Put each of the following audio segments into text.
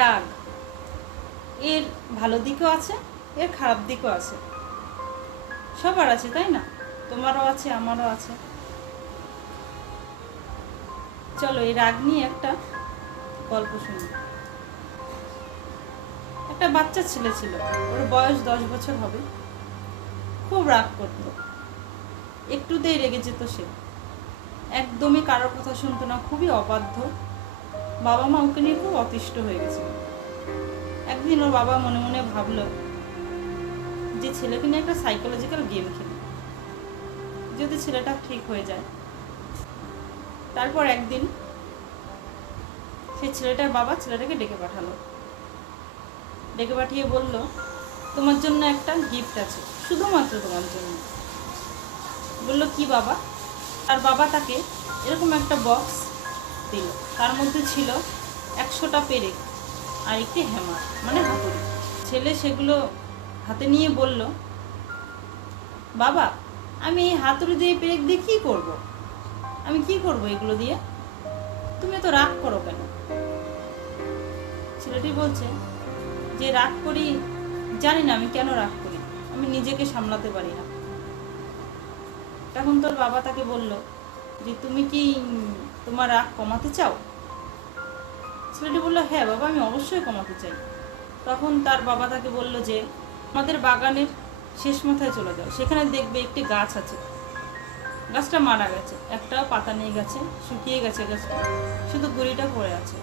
রাগ এর ভালো দিকও আছে, এর খারাপ দিকও আছে। সবার আছে, তাই না? তোমারও আছে, আমারও আছে। চলো এই রাগ নিয়ে একটা গল্প শুনি। একটা বাচ্চা ছেলে ছিল, ওর বয়স 10 বছর হবে। খুব রাগ করতো, একটুতেই রেগে যেত সে। একদমই কারোর কথা শুনতো না, খুবই অবাধ্য। বাবা মা ওকে নিয়ে খুব অতিষ্ঠ হয়ে গেছিল। একদিন ওর বাবা মনে মনে ভাবলো যে ছেলেকে নিয়ে একটা সাইকোলজিক্যাল গেম খেলি, যদি ছেলেটা ঠিক হয়ে যায়। তারপর একদিন সেই ছেলেটার বাবা ছেলেটাকে ডেকে পাঠালো। ডেকে পাঠিয়ে বলল, তোমার জন্য একটা গিফট আছে, শুধুমাত্র তোমার জন্য। বলল, কি বাবা? তার বাবা তাকে এরকম একটা বক্স দিল, তার মধ্যে ছিল 100টা পেরেক আর একটি হ্যামার, মানে হাতুড়ি। ছেলে সেগুলো হাতে নিয়ে বলল, বাবা আমি এই হাতুড়ি দিয়ে পেরেক দিয়ে কী করবো? আমি কি করব এগুলো দিয়ে? তুমি তো রাগ করো কেন? ছেলেটি বলছে যে রাগ করি, জানি না আমি কেন রাগ করি, আমি নিজেকে সামলাতে পারি না। তখন তোর বাবা তাকে বলল যে তুমি কি তোমার রাগ কমাতে চাও? ছেলেটি বলল, হ্যাঁ বাবা, আমি অবশ্যই কমাতে চাই। তখন তার বাবা তাকে বলল যে আমাদের বাগানের শেষ মাথায় চলে যাও, সেখানে দেখবে একটি গাছ আছে। গাছটা মারা গেছে, একটা পাতা নেই গাছে, শুকিয়ে গেছে গাছটা, শুধু গুঁড়িটা পড়ে আছে।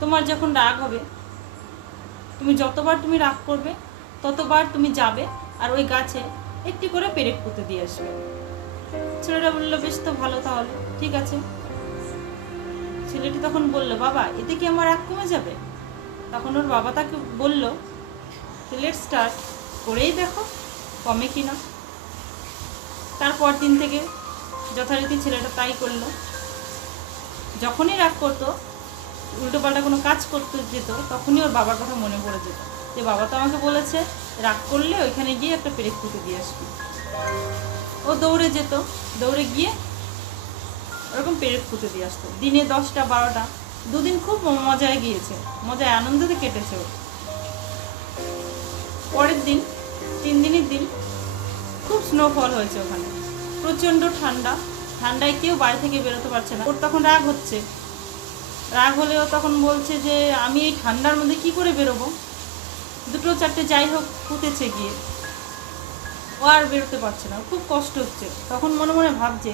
তোমার যখন রাগ হবে, তুমি যতবার তুমি রাগ করবে ততবার তুমি যাবে আর ওই গাছে একটি করে পেরেক পুঁতে দিয়ে আসবে। ছেলেটা বললো, বেশ তো ভালো, তাহলে ঠিক আছে। ছেলেটি তখন বলল, বাবা এতে কি আমার রাগ কমে যাবে? তখন ওর বাবা তাকে বলল, লেটস স্টার্ট, করেই দেখো কমে কিনা। তারপর দিন থেকে যথারীতি ছেলেটা তাই করলো। যখনই রাগ করতো, উল্টোপাল্টা কোনো কাজ করতে যেত, তখনই ওর বাবার কথা মনে পড়ে যেত যে বাবা তো আমাকে বলেছে রাগ করলে ওইখানে গিয়ে একটা পেরেক পুঁতে দিয়ে আসবি। ও দৌড়ে যেত, দৌড়ে গিয়ে ওরকম পেরেক পুঁতে দিয়ে আসতো। দিনে 10টা 12টা, দুদিন খুব মজায় গিয়েছে, মজায় আনন্দতে কেটেছে ওর। পরের দিন 3 দিনের দিন খুব স্নোফল হয়েছে ওখানে, প্রচণ্ড ঠান্ডা, ঠান্ডায় কেউ বাড়ি থেকে বেরোতে পারছে না। ওর তখন রাগ হচ্ছে, রাগ হলেও তখন বলছে যে আমি এই ঠান্ডার মধ্যে কি করে বেরোবো? 2টো 4টে যাই হোক পুঁতেছে গিয়ে, ও আর বেরোতে পারছে না, খুব কষ্ট হচ্ছে। তখন মনে মনে ভাবছে,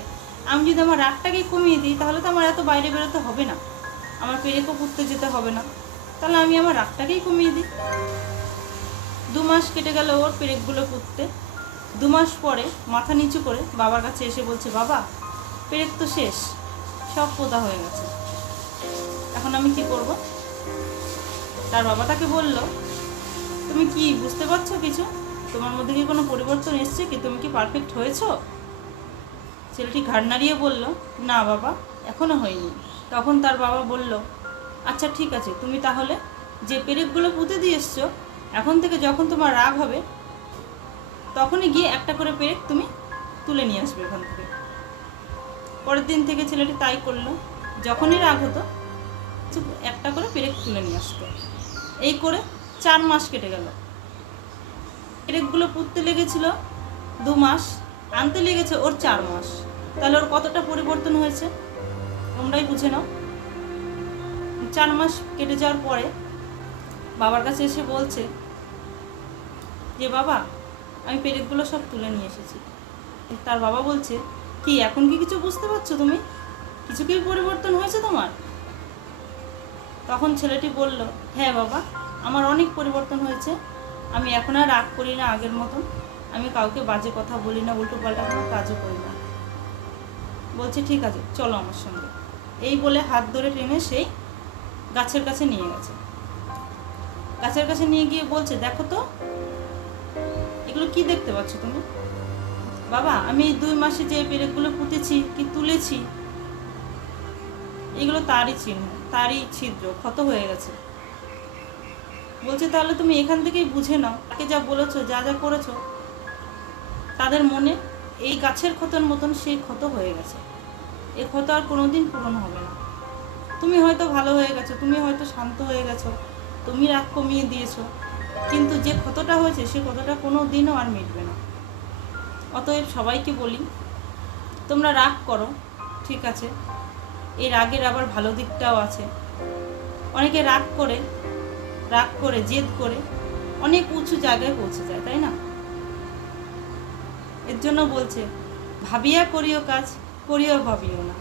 আমি যদি আমার রাগটাকে কমিয়ে দিই তাহলে তো আমার এত বাইরে বেরোতে হবে না, আমার পেরেকও পুঁততে যেতে হবে না, তাহলে আমি আমার রাগটাকেই কমিয়ে দিই। 2 মাস কেটে গেল ওর পেরেকগুলো পুঁততে। 2 মাস পরে মাথা নিচু করে বাবার কাছে এসে বলছে, বাবা পেরেক তো শেষ, সব পোঁতা হয়ে গেছে, এখন আমি কি করব? তার বাবা তাকে বলল, তুমি কি বুঝতে পারছো কিছু? তোমার মধ্যে কি কোনো পরিবর্তন এসছে কি? তুমি কি পারফেক্ট হয়েছো? ছেলেটি ঘাড় নাড়িয়ে বলল, না বাবা, এখনো হয়নি। তখন তার বাবা বলল, আচ্ছা ঠিক আছে, তুমি তাহলে যে পেরেকগুলো পুঁতে দিয়ে এসছো, এখন থেকে যখন তোমার রাগ হবে তখনই গিয়ে একটা করে পেরেক তুমি তুলে নিয়ে আসবে এখান থেকে। পরের দিন থেকে ছেলেটি তাই করলো, যখনই রাগ হতো একটা করে পেরেক তুলে নিয়ে আসতো। এই করে 4 মাস কেটে গেল। পেরেকগুলো পুঁততে লেগেছিল 2 মাস, আনতে লেগেছে ওর 4 মাস। তাহলে ওর কতটা পরিবর্তন হয়েছে তোমরাই বুঝে নাও। 4 মাস কেটে যাওয়ার পরে বাবার কাছে এসে বলছে যে বাবা আমি পেরেকগুলো সব তুলে নিয়ে এসেছি। তার বাবা বলছে, কি এখন কি কিছু বুঝতে পারছো তুমি? কিছু কি পরিবর্তন হয়েছে তোমার? তখন ছেলেটি বলল, হ্যাঁ বাবা, আমার অনেক পরিবর্তন হয়েছে, আমি এখন আর রাগ করি না আগের মতন, আমি কাউকে বাজে কথা বলি না, উল্টো পাল্টা কোনো কাজও করি না। বলছে, ঠিক আছে চলো আমার সঙ্গে। এই বলে হাত ধরে টেনে সেই গাছের কাছে নিয়ে গেছে। গাছের কাছে নিয়ে গিয়ে বলছে, দেখো তো এগুলো কি দেখতে পাচ্ছ তুমি? বাবা আমি এই 2 মাসে যে পেরেকগুলো পুঁতেছি কি তুলেছি, এগুলো তারই চিহ্ন, তারই ছিদ্র, ক্ষত হয়ে গেছে। বলছে, তাহলে তুমি এখান থেকেই বুঝে নাও, তাকে যা বলেছো, যা যা করেছো, তাদের মনে এই গাছের ক্ষতর মতন সেই ক্ষত হয়ে গেছে, এ ক্ষত আর কোনোদিন পূরণ হবে না। তুমি হয়তো ভালো হয়ে গেছো, তুমি হয়তো শান্ত হয়ে গেছো, তুমি রাগ কমিয়ে দিয়েছো, কিন্তু যে ক্ষতটা হয়েছে সে ক্ষতটা কোনো দিনও আর মিটবে না। অতএব সবাইকে বলি, তোমরা রাগ করো, ঠিক আছে, এই রাগের আবার ভালো দিকটাও আছে। অনেকে রাগ করে জেদ করে অনেক উঁচু জায়গায় পৌঁছে যায়, তাই না? এর জন্য বলছে, ভাবিয়া করিও কাজ, করিও ভাবিও না।